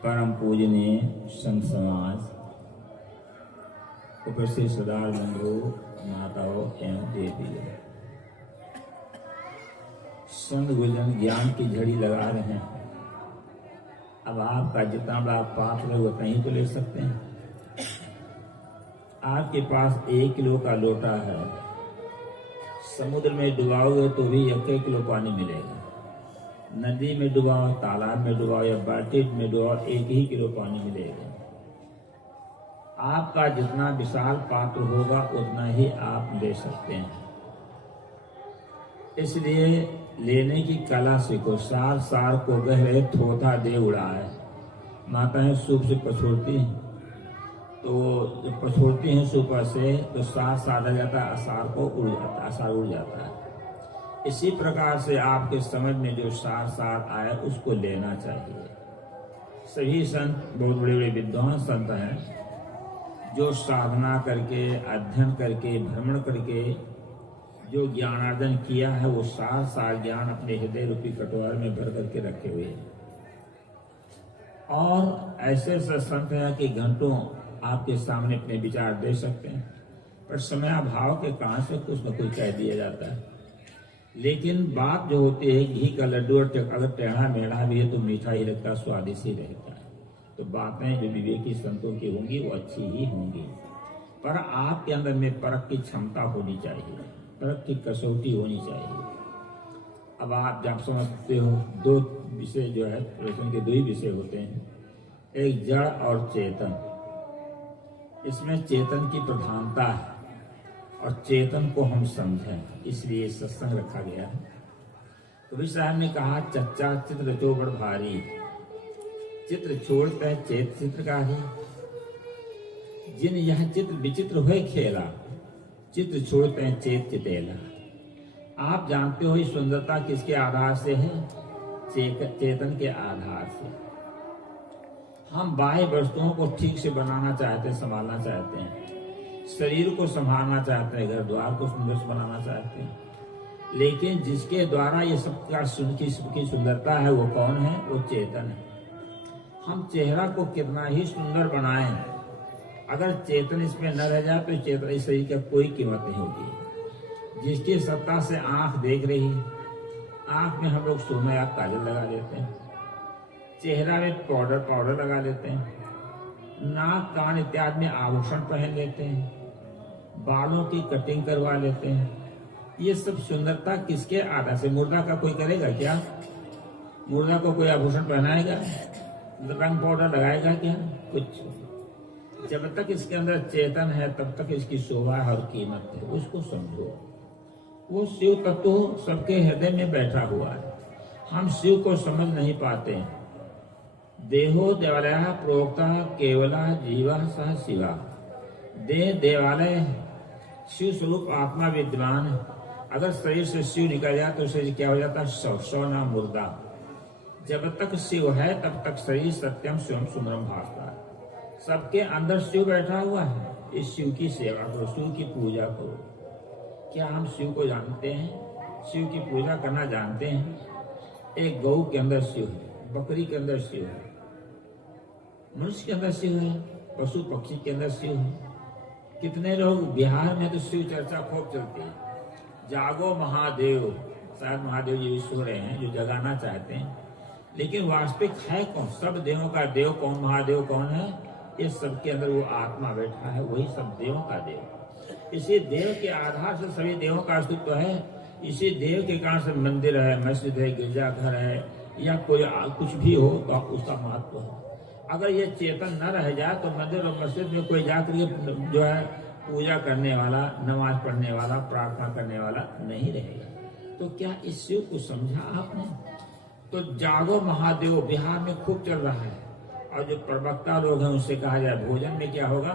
परम पूजनीय संत समाज, उपस्थित सरदार बंधु, माताओं एवं देवियों, संत गुरुजन ज्ञान की झड़ी लगा रहे हैं। अब आपका जितना बड़ा पात्र है उतना ही तो ले सकते हैं। आपके पास 1 किलो का लोटा है, समुद्र में डुबाओगे तो भी 1 किलो पानी मिलेगा। नदी में डुबाओ, तालाब में डुबाओ या बाल्टी में डुबाओ, 1 ही किलो पानी मिलेगा। आपका जितना विशाल पात्र होगा उतना ही आप ले सकते हैं। इसलिए लेने की कला सीखो। सार सार को गहरे थोथा दे उड़ाए। माताएं सूप से पछोड़ती हैं, तो जब पछोड़ती हैं सूप से तो सार साधा जाता है, असार को उड़ जाता है, असार उड़ जाता है। इसी प्रकार से आपके समझ में जो सार सार आए उसको लेना चाहिए। सभी संत बहुत बड़े बड़े विद्वान संत हैं जो साधना करके, अध्ययन करके, भ्रमण करके जो ज्ञानार्जन किया है वो सार सार ज्ञान अपने हृदय रूपी कटोरे में भर करके रखे हुए हैं। और ऐसे संत हैं कि घंटों आपके सामने अपने विचार दे सकते हैं, पर समय अभाव के कारण से कुछ न कुछ कह दिया जाता है। लेकिन बात जो होती है, घी का लड्डू और अगर टेढ़ा मेढ़ा भी है तो मीठा ही लगता, स्वादिष्ट ही रहता है। तो बातें जो विवेकी संतों की होंगी वो अच्छी ही होंगी, पर आपके अंदर में परख की क्षमता होनी चाहिए, परख की कसौटी होनी चाहिए। अब आप जब समझते हो, 2 विषय जो है प्रश्न के 2 ही विषय होते हैं, एक जड़ और चेतन। इसमें चेतन की प्रधानता है और चेतन को हम समझें, इसलिए सत्संग रखा गया है। कबीर साहब ने कहा, चच्चा चित्र तो बड़ भारी, चित्र छोड़ते चेत चित्रकारी। जिन यह चित्र विचित्र हुए खेला, चित्र छोड़ते हैं चेत चितेला। आप जानते हो ये सुंदरता किसके आधार से है? चेतन के आधार से। हम बाह्य वस्तुओं को ठीक से बनाना चाहते हैं, संभालना चाहते हैं, शरीर को संभालना चाहते हैं, घर द्वार को सुंदर से बनाना चाहते हैं, लेकिन जिसके द्वारा ये सब का की सुंदरता है वो कौन है? वो चेतन है। हम चेहरा को कितना ही सुंदर बनाएं, अगर चेतन इसमें न रह जाए तो चेतन इस शरीर की कोई कीमत नहीं होगी। जिसकी सत्ता से आंख देख रही है, आंख में हम लोग सुरमा या काजल लगा लेते हैं, चेहरा में पाउडर लगा लेते हैं, नाक कान इत्यादि में आभूषण पहन लेते हैं, बालों की कटिंग करवा लेते हैं। ये सब सुंदरता किसके आधार से? मुर्दा का कोई करेगा क्या? मुर्दा को कोई आभूषण पहनाएगा? रंग पाउडर लगाएगा क्या? कुछ। जब तक इसके अंदर चेतन है तब तक इसकी शोभा और कीमत है, उसको समझो। वो शिव तत्व सबके हृदय में बैठा हुआ है, हम शिव को समझ नहीं पाते हैं। देहो देवालय प्रोक्ता केवला जीवा सह शिवा। देह देवालय, शिव स्वरूप आत्मा विद्वान। अगर शरीर से शिव निकल जाए तो शरीर क्या हो जाता है? शव ना मुर्दा। जब तक शिव है तब तक शरीर सत्यम शिवम सुंदरम भासता है। सबके अंदर शिव बैठा हुआ है। इस शिव की सेवा करो, शिव की पूजा करो। क्या हम शिव को जानते हैं? शिव की पूजा करना जानते हैं? एक गौ के अंदर शिव है, बकरी के अंदर शिव है, मनुष्य के अंदर शिव है, पशु पक्षी के अंदर शिव है। कितने लोग बिहार में तो शिव चर्चा खूब चलती है, जागो महादेव। शायद महादेव जी भी सो रहे हैं जो जगाना चाहते हैं, लेकिन वास्तविक है कौन? सब देवों का देव कौन? महादेव कौन है? ये सबके अंदर वो आत्मा बैठा है, वही सब देवों का देव। इसी देव के आधार से सभी देवों का अस्तित्व है। इसी देव के कारण से मंदिर है, मस्जिद है, गिरजाघर है, या कोई कुछ भी हो तो उसका महत्व है। अगर ये चेतन न रह जाए तो मंदिर और मस्जिद में कोई जाकर जो है पूजा करने वाला, नमाज पढ़ने वाला, प्रार्थना करने वाला नहीं रहेगा। तो क्या इस शिव को समझा आपने? तो जागो महादेव बिहार में खूब चल रहा है, और जो प्रवक्ता लोग हैं उनसे कहा जाए भोजन में क्या होगा,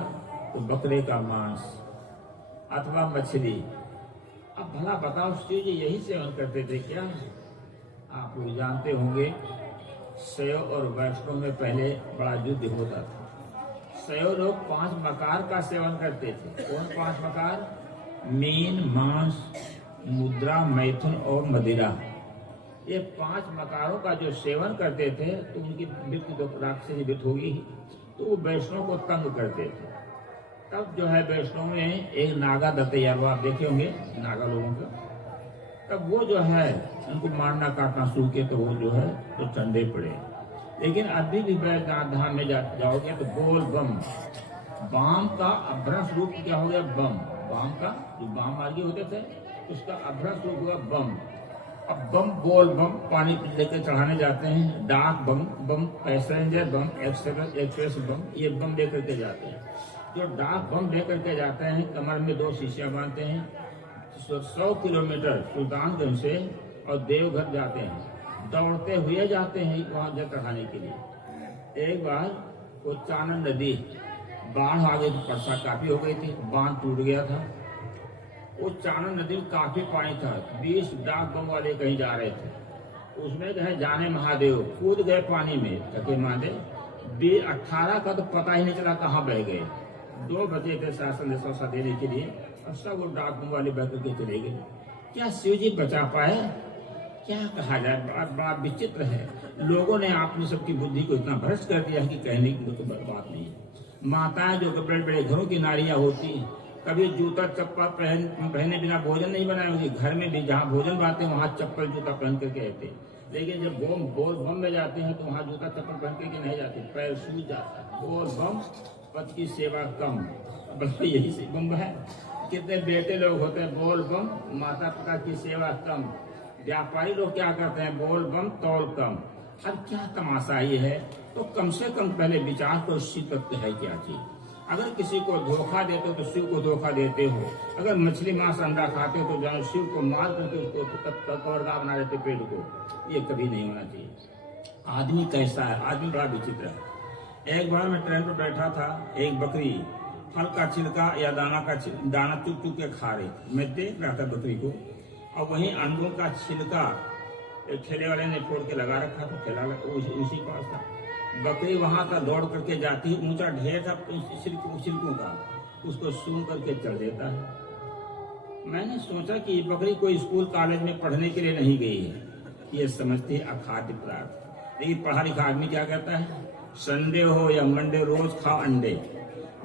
तो बकरे का मांस अथवा मछली। अब भला बताओ, शिव जी यही सेवन करते थे क्या? आप लोग जानते होंगे शैव और वैष्णव में पहले बड़ा युद्ध होता था। शैव लोग 5 मकार का सेवन करते थे। कौन 5 मकार? मीन, मांस, मुद्रा, मैथुन और मदिरा। ये 5 मकारों का जो सेवन करते थे तो उनकी वृत्ति तो राक्षसी वृत्ति होगी ही, तो वो वैष्णव को तंग करते थे। तब जो है वैष्णव में एक नागा दत्तैया, आप देखे होंगे नागा लोगों का, तब वो जो है उनको मारना काटना शुरू किया, तो वो जो है तो ठंडे पड़े। लेकिन अभी भी बैद्यनाथ धाम में जाओगे तो बोल बम, बाम का अभ्रंश रूप क्या हो गया बम, बाम का जो बाम मार्गी होते थे उसका अभ्रंश रूप हुआ बम। अब बम बोल बम पानी लेकर चढ़ाने जाते हैं, डाक बम, बम पैसेंजर बम, एक्सप्रेस बम, ये बम लेकर के जाते हैं। जो डाक बम लेकर के जाते हैं कमर में 2 शीशियां बांधते हैं, 100 किलोमीटर सुल्तानगंज से और देवघर जाते हैं, दौड़ते हुए जाते हैं वहां जल चढ़ाने के लिए। एक बार वो चानन नदी बाढ़ आ गई, वर्षा काफी हो गई थी, बांध टूट गया था। वो चानन नदी में काफी पानी था, 20 डाक बम वाले कहीं जा रहे थे, उसमें गए जाने महादेव, कूद गए पानी में थके मांदे। 18 का तो पता ही नहीं चला कहाँ बह गए। 2 बजे थे शासन सौसा देने के लिए और सब वो डाक बम वाले बह करके चले गए। क्या शिव जी बचा पाए? क्या कहा जाए, बड़ा विचित्र है। लोगों ने अपनी सबकी बुद्धि को इतना भ्रष्ट कर दिया है कि कहने की तो बात नहीं है। माताएं जो बड़े बड़े घरों की नारियां होती हैं, कभी जूता चप्पल पहने बिना भोजन नहीं बनाए होगी, घर में भी जहाँ भोजन बनाते हैं वहाँ चप्पल जूता पहन करके रहते हैं। लेकिन जब बोल बम में जाते हैं तो वहाँ जूता चप्पल पहन करके नहीं जाते, पैर सूज जाता है। बोल बम पति की सेवा कम, बस यही से बम है। कितने बेटे लोग होते हैं बोल बम, माता पिता की सेवा कम। व्यापारी लोग क्या करते हैं बोल बम तौल कम। अब क्या तमाशा ये है? तो कम से कम पहले विचार करो शिव तत्व है क्या चीज। अगर किसी को धोखा देते हो तो शिव को धोखा देते हो। अगर मछली मांस अंडा खाते हो तो जानो शिव को मार करके उसको कवरगा बना देते पेड़ को। ये कभी नहीं होना चाहिए। आदमी कैसा है? आदमी बड़ा विचित्र है। एक बार मैं ट्रेन पर बैठा था, एक बकरी फल का छिलका या दाना चुप चुप के खा रही थी। मैं देख रहा था बकरी को, और वहीं अंडों का छिलका एक ठेले वाले ने फोड़ के लगा रखा था, ठेला उसी पास था। बकरी वहां तक दौड़ करके जाती है, ऊंचा ढेर था छिलकों का, उसको सूंघ करके चढ़ देता है। मैंने सोचा कि बकरी कोई स्कूल कॉलेज में पढ़ने के लिए नहीं गई है, ये समझती है अखाद्य पदार्थ। लेकिन पढ़ा लिखा आदमी क्या कहता है, संडे हो या मंडे रोज खाओ अंडे।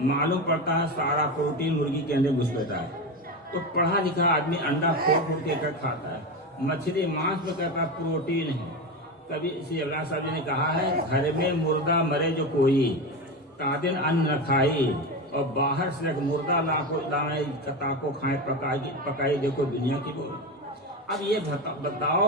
मालूम पड़ता है सारा प्रोटीन मुर्गी के अंडे घुस बैठा है। तो पढ़ा लिखा आदमी अंडा फोड़ के खाता है, मछली मांस में कहता प्रोटीन है। कभी श्री अल्लाह साहब जी ने कहा है, घर में मुर्दा मरे जो कोई, तादिन अन्न न खाई, और बाहर से मुर्दा लाखों लाए कताको खाए पकाई देखो दुनिया की बोल। अब ये बताओ,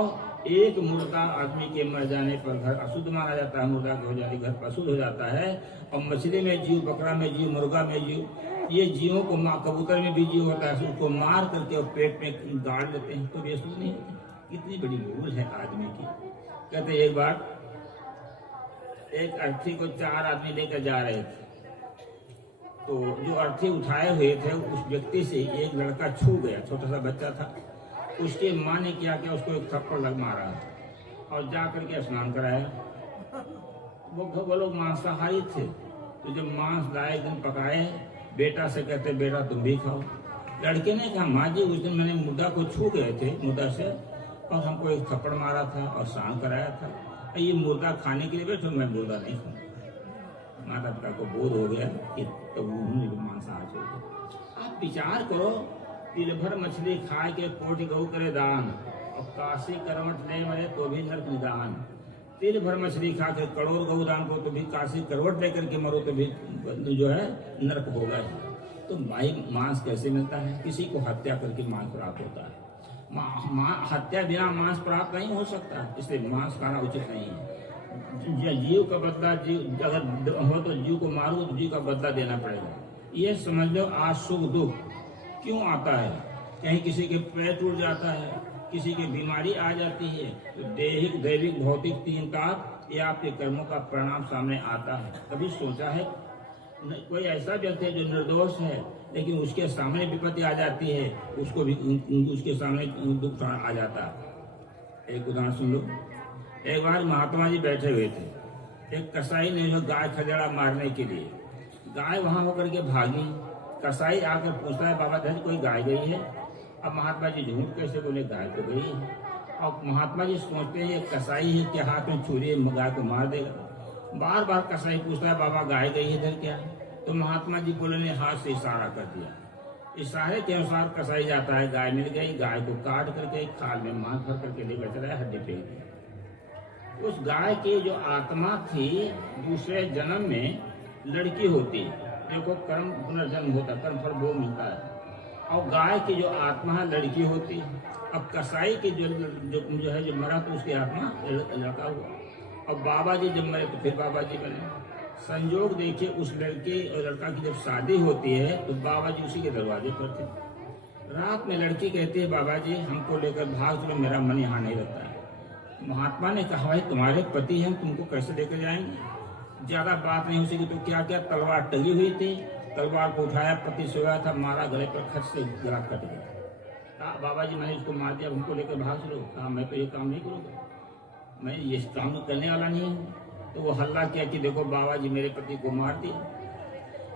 एक मुर्दा आदमी के मर जाने पर घर अशुद्ध माना जाता है, मुर्दा के हो जाने घर अशुद्ध हो जाता है। और मछली में जीव, बकरा में जीव, मुर्गा में जीव, ये जीवों को कबूतर में भी जीव होता है, उसको मार करके और पेट में गाड़ लेते हैं तो बेसुध नहीं होती। कितनी बड़ी भूल है आदमी की। कहते एक बार एक अर्थी को 4 आदमी लेकर जा रहे थे, तो जो अर्थी उठाए हुए थे उस व्यक्ति से एक लड़का छू गया, छोटा सा बच्चा था। उसकी माँ ने क्या किया, उसको एक थप्पड़ लग मारा और जा करके स्नान कराया। वो लोग मांसाहारी थे, तो जब मांस लाए एक दिन पकाए, बेटा से कहते बेटा तुम भी खाओ। लड़के ने कहा माँ जी उस दिन मैंने मुर्दा को छू गए थे मुर्दा से, और हमको एक थप्पड़ मारा था और स्नान कराया था, ये मुर्दा खाने के लिए बैठो, मैं मुर्दा नहीं खाऊं। माता पिता को बोध हो गया कि तो मांसाहार छोड़ दो। आप विचार करो, तिल भर मछली खाए के कोटि गऊ करे दान, और काशी करवट ले मरे तो भी नरक निदान। तिल भर मछली खा के करोड़ गऊ दान को तो भी काशी करवट लेकर के मरो तो भी जो है नरक होगा ही। तो भाई मांस कैसे मिलता है? किसी को हत्या करके मांस प्राप्त होता है। हत्या बिना मांस प्राप्त नहीं हो सकता, इसलिए मांस खाना उचित नहीं है। जीव का बदला, जीव अगर हो तो जीव को मारो तो जीव का बदला देना पड़ेगा। ये समझ लो आज सुख दुख क्यों आता है, कहीं किसी के पैर टूट जाता है, किसी की बीमारी आ जाती है, तो दैहिक दैविक भौतिक 3 ताप ये आपके कर्मों का परिणाम सामने आता है। कभी सोचा है कोई ऐसा व्यक्ति है जो निर्दोष है लेकिन उसके सामने विपत्ति आ जाती है, उसको भी उसके सामने दुख आ जाता है। एक उदाहरण सुन लो। एक बार महात्मा जी बैठे हुए थे, एक कसाई ने जो गाय खदेड़ा मारने के लिए, गाय वहां होकर के भागी। कसाई आकर पूछता है बाबा धन कोई गाय गई है? अब महात्मा जी झूठ कैसे बोले, गाय तो गई है। और महात्मा जी सोचते हैं कसाई है के हाथ में छुरी है, गाय को मार देगा। बार बार कसाई पूछता है बाबा गाय गई है इधर क्या? तो महात्मा जी बोले ने हाथ से इशारा कर दिया। इशारे के अनुसार कसाई जाता है, गाय मिल गई, गाय को काट करके खाल में मांस भर करके लेकर चला, हड्डी फेंक दी। उस गाय की जो आत्मा थी दूसरे जन्म में लड़की होती, देखो कर्म पुनर्जन्म होता, कर्म फल भोग मिलता है, और गाय की जो आत्मा है लड़की होती है। अब कसाई की जो है जो मरा तो उसकी आत्मा लड़का हुआ। अब बाबा जी जब मरे तो फिर बाबा जी बने। संयोग देखिए उस लड़के और लड़का की जब शादी होती है तो बाबा जी उसी के दरवाजे पर थे। रात में लड़की कहती है बाबा जी हमको लेकर भाग चलो, मेरा मन यहाँ नहीं रहता है। महात्मा ने कहा भाई तुम्हारे पति हैं, तुमको कैसे लेकर जाएंगे? ज्यादा बात नहीं हो सकी तो क्या क्या तलवार टंगी हुई थी, तलवार को उठाया, पति सोया था, मारा, गले पर खच से गला कट गया। कहा बाबा जी मैंने इसको मार दिया, हमको लेकर भाग चलो। कहा मैं तो ये काम नहीं करूँगा, मैं ये काम करने वाला नहीं हूँ। तो वो हल्ला किया कि देखो बाबा जी मेरे पति को मार दिया।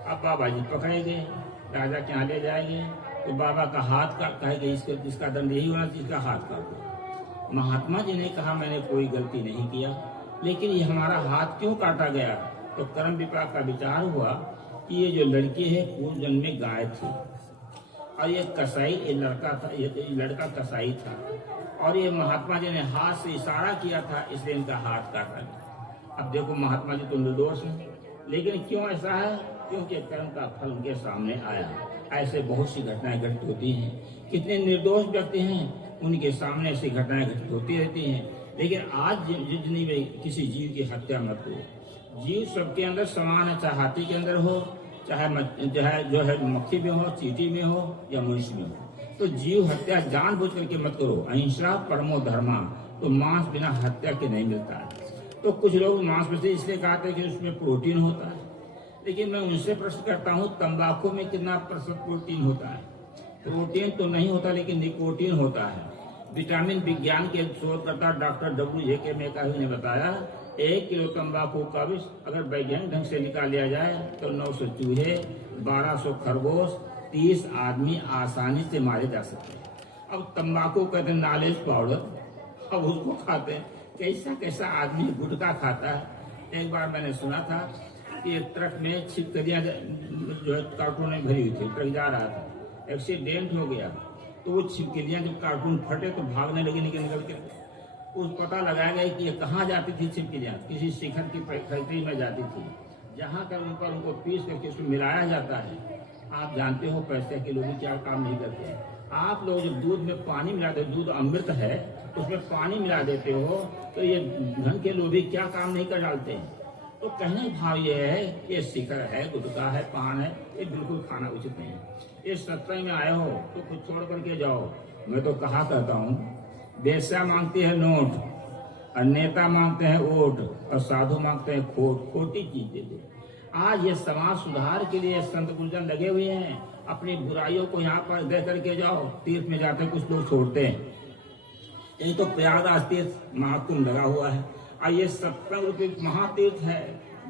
अब बाबा जी पकड़े गए, राजा के यहाँ ले जाएंगे तो बाबा का हाथ काट, कहे इसका दंड यही होना चाहिए, इसका हाथ काट दो। महात्मा जी ने कहा मैंने कोई गलती नहीं किया, लेकिन ये हमारा हाथ क्यों काटा गया? तो कर्म विपाक का विचार हुआ कि ये जो लड़की है पूर्व जन्म में गाय थी और ये कसाई, ये लड़का था, ये लड़का कसाई था, और ये महात्मा जी ने हाथ से इशारा किया था इसलिए इनका हाथ काटा गया। अब देखो महात्मा जी तो निर्दोष हैं, लेकिन क्यों ऐसा है? क्योंकि कर्म का फल उनके सामने आया। ऐसे बहुत सी घटनाएं घटित होती हैं। कितने निर्दोष व्यक्ति हैं उनके सामने ऐसी घटनाएं घटित होती रहती हैं। लेकिन आज जितनी भी किसी जीव की हत्या मत हो। जीव सबके अंदर समान है, चाहे हाथी के अंदर हो, चाहे जो है मक्खी में हो, चींटी में हो या मनुष्य में हो। तो जीव हत्या जानबूझ करके मत करो। अहिंसा परमो धर्मा, तो मांस बिना हत्या के नहीं मिलता है। तो कुछ लोग मांस में से इसलिए कहते हैं कि उसमें प्रोटीन होता है, लेकिन मैं उनसे प्रश्न करता हूँ तंबाकू में कितना प्रतिशत प्रोटीन होता है? प्रोटीन तो नहीं होता, लेकिन निकोटीन होता है। विटामिन विज्ञान के शोधकर्ता डॉक्टर W.J.K. मेकाही ने बताया 1 किलो तंबाकू का विष अगर वैज्ञानिक ढंग से निकाल लिया जाए तो 900 चूहे, 1200 खरगोश, 30 आदमी आसानी से मारे जा सकते हैं। अब तंबाकू कहते हैं नॉलेज पाउडर, अब उसको खाते हैं। कैसा कैसा आदमी गुटखा खाता है। एक बार मैंने सुना था कि एक ट्रक में छिपकलियां जो है कार्टून में भरी हुई थी, ट्रक जा रहा था, एक्सीडेंट हो गया तो वो छिपकलियां जब कार्टून फटे तो भागने लगी निकल के। उस पता लगाया गया कि ये कहाँ जाती थी छिपकलियां, किसी शिखर की फैक्ट्री में जाती थी, जहाँ कर ऊपर उनको पीस करके उसमें मिलाया जाता है। आप जानते हो पैसे के लोग क्या काम नहीं करते हैं। आप लोग जब दूध में पानी मिलाते हो, दूध अमृत है, उसमें पानी मिला देते हो, तो ये धन के लोभी क्या काम नहीं कर डालते हैं। तो कहने भाव ये है, ये शिखर है, गुटखा है, पान है, ये बिल्कुल खाना उचित नहीं है। ये सत्संग में आए हो तो कुछ छोड़ करके जाओ। मैं तो कहा करता हूँ वेश्या मांगती है नोट और नेता मांगते हैं वोट और साधु मांगते हैं खोट, खोटी चीज दे दो। आज ये समाज सुधार के लिए संत गुरुजन लगे हुए हैं। अपनी बुराइयों को यहाँ पर दे करके जाओ। तीर्थ में जाते कुछ लोग छोड़ते हैं। ये तो प्रयागराज तीर्थ महाकुंभ लगा हुआ है और ये सत्संग रूपी महातीर्थ है,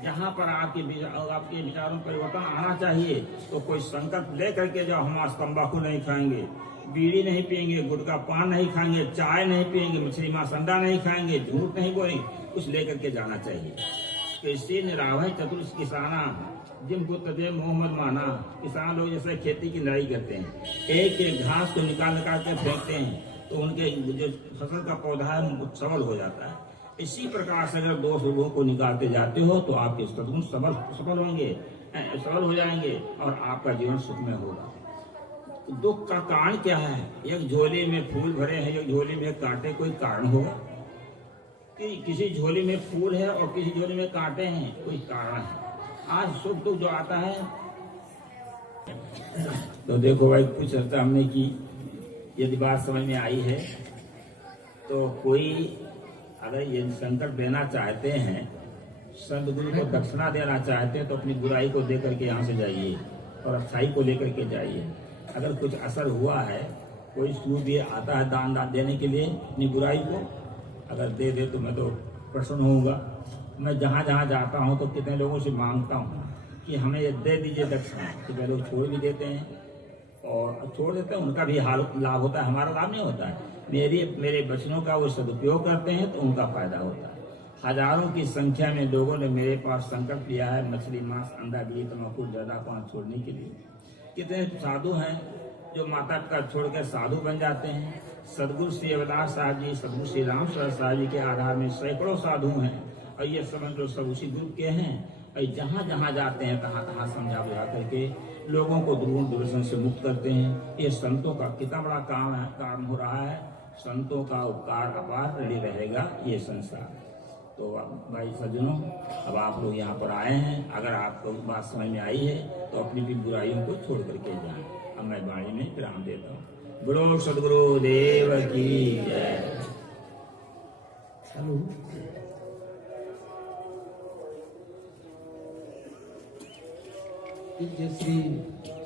जहाँ पर आपके विचारों में परिवर्तन आना चाहिए। तो कोई संकल्प ले करके जाओ, हम आज तंबाकू नहीं खाएंगे, बीड़ी नहीं पियेंगे, गुटखा पान नहीं खाएंगे, चाय नहीं पियेंगे, मछली मांस अंडा नहीं खाएंगे, झूठ नहीं बोलेंगे, कुछ लेकर के जाना चाहिए। कृषि निरावय चतुर्थ किसाना जिम पुत्र दे मोहम्मद माना। किसान लोग जैसे खेती की लड़ाई करते हैं, एक एक घास को निकाल के फेंकते हैं तो उनके जो फसल का पौधा है सबल हो जाता है। इसी प्रकार से अगर 200 लोगों को निकालते जाते हो तो आपके सद्गुण सफल होंगे, सबल हो जाएंगे और आपका जीवन सुखमय होगा। दुख का कारण क्या है? एक झोली में फूल भरे हैं, एक झोली में कांटे, कोई कारण होगा कि किसी झोली में फूल है और किसी झोली में कांटे हैं, कोई कारण है। आज सुख दुख जो आता है तो देखो भाई कुछ चर्चा हमने की, यदि बात समझ में आई है तो कोई अगर ये संकट देना चाहते हैं, संत गुरु को दक्षिणा देना चाहते हैं तो अपनी बुराई को दे करके यहाँ से जाइए और अच्छाई को लेकर के जाइए। अगर कुछ असर हुआ है, कोई सूद भी आता है दान देने के लिए अपनी बुराई को, अगर दे दे तो मैं तो प्रसन्न होऊंगा। मैं जहाँ जहाँ जाता हूँ तो कितने लोगों से मांगता हूँ कि हमें ये दे दीजिए दक्षिणा, तो वे लोग छोड़ भी देते हैं और छोड़ देते हैं। उनका भी हाल लाभ होता है, हमारा लाभ नहीं होता है। मेरे वचनों का वो सदुपयोग करते हैं तो उनका फायदा होता है। हजारों की संख्या में लोगों ने मेरे पास संकल्प लिया है मछली, मांस, अंडा, बीड़ी, तम्बाकू, जर्दा पान छोड़ने के लिए। कितने साधु हैं जो माता पिता छोड़ कर साधु बन जाते हैं। सदगुरु श्री अवतार साहब जी, सदगुरु श्री राम साहब जी के आधार में सैकड़ों साधु हैं और ये समझ लो सब उसी ग्रुप के हैं। और जहाँ जहाँ जाते हैं तहाँ समझा बुझा करके लोगों को दुर्गुण दुर्व्यसन से मुक्त करते हैं। ये संतों का कितना बड़ा काम हो रहा है। संतों का उपकार अपार रही रहेगा ये संसार। तो भाई सज्जनों, अब आप लोग यहाँ पर आए हैं, अगर आपको बात समझ में आई है तो अपनी भी बुराइयों को छोड़ करके जाएं। अब मैं वाणी में विराम देता हूँ। गुरु सदगुरु देव की जय। पूज्य श्री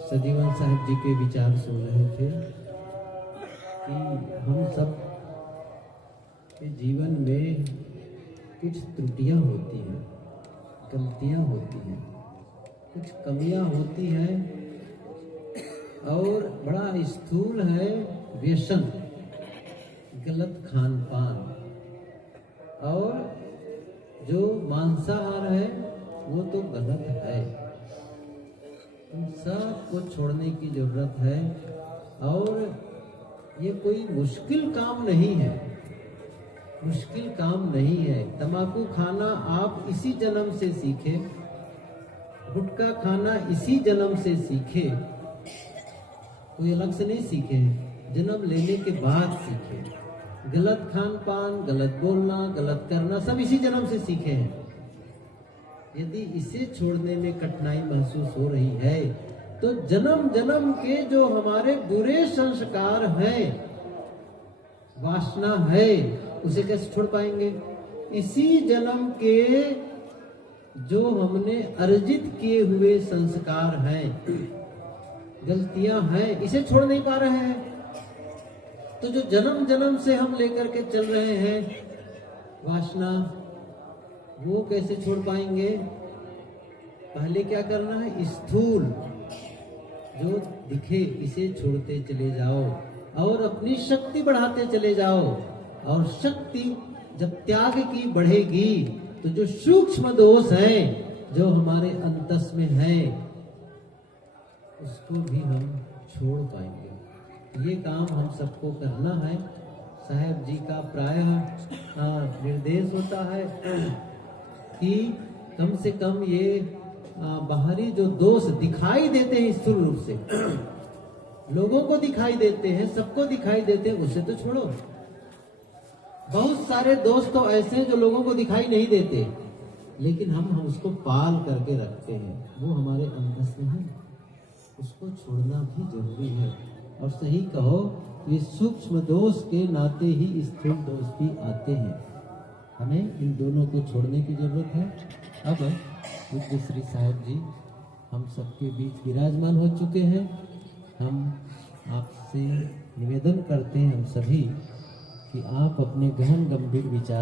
सजीवन साहब जी के विचार सुन रहे थे कि हम सब के जीवन में कुछ त्रुटियां होती हैं, गलतियां होती हैं, कुछ कमियां होती हैं और बड़ा स्थूल है व्यसन, गलत खान पान, और जो मांसाहार है वो तो गलत है। उन सब को छोड़ने की जरूरत है और ये कोई मुश्किल काम नहीं है, मुश्किल काम नहीं है। तंबाकू खाना आप इसी जन्म से सीखे, गुटखा खाना इसी जन्म से सीखे, कोई अलग से नहीं सीखे, जन्म लेने के बाद सीखे। गलत खान पान, गलत बोलना, गलत करना सब इसी जन्म से सीखे हैं। यदि इसे छोड़ने में कठिनाई महसूस हो रही है तो जन्म जन्म के जो हमारे बुरे संस्कार हैं, वासना है, उसे कैसे छोड़ पाएंगे। इसी जन्म के जो हमने अर्जित किए हुए संस्कार हैं, गलतियां हैं, इसे छोड़ नहीं पा रहे हैं। तो जो जन्म जन्म से हम लेकर के चल रहे हैं वासना, वो कैसे छोड़ पाएंगे। पहले क्या करना है, स्थूल जो दिखे इसे छोड़ते चले जाओ और अपनी शक्ति बढ़ाते चले जाओ। और शक्ति जब त्याग की बढ़ेगी तो जो सूक्ष्म दोष हैं जो हमारे अंतस में है उसको भी हम छोड़ पाएंगे। ये काम हम सबको करना है। साहब जी का प्रायः निर्देश होता है कि कम से कम ये बाहरी जो दोष दिखाई देते हैं स्थूल रूप से, लोगों को दिखाई देते हैं, सबको दिखाई देते हैं, उसे तो छोड़ो। बहुत सारे दोष तो ऐसे हैं जो लोगों को दिखाई नहीं देते, लेकिन हम उसको पाल करके रखते हैं, वो हमारे अंदर से है, उसको छोड़ना भी जरूरी है। और सही कहो, ये सूक्ष्म दोष के नाते ही स्थूल दोष भी आते हैं। हमें इन दोनों को छोड़ने की जरूरत है। अब पूज्य श्री साहब जी हम सबके बीच विराजमान हो चुके हैं। हम आपसे निवेदन करते हैं हम सभी कि आप अपने गहन गंभीर विचार